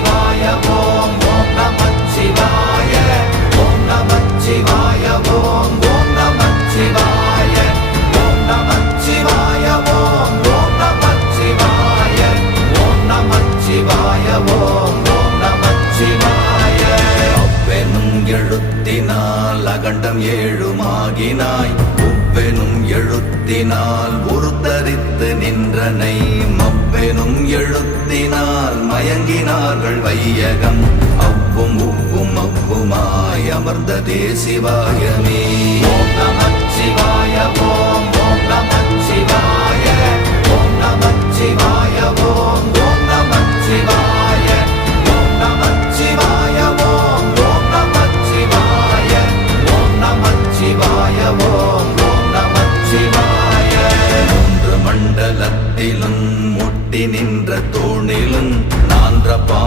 நமச்சிவாய ஓம் ஓம் நமச்சிவாய ஓம் நமச்சிவாய ஓம் ஓம் நமச்சிவாய ஓம் நமச்சிவாய ஓம் ஓம் நமச்சிவாய ஓம் நமச்சிவாய ஓம் ஓம் நமச்சிவாய அவ்வெனும் எழுத்தினால் அகண்டம் ஏழுமாகினாய். உவ்வெனும் எழுத்தினால் உருத்தரித்து நின்றனை மப்பெனும் எழுத்தினால் மயங்கினார்கள் வையகம். அவ்வும் உவ்வும் அவ்வுமாய் அமர்ந்ததே தேசிவாயமே ஒட்டி நின்ற தோணில்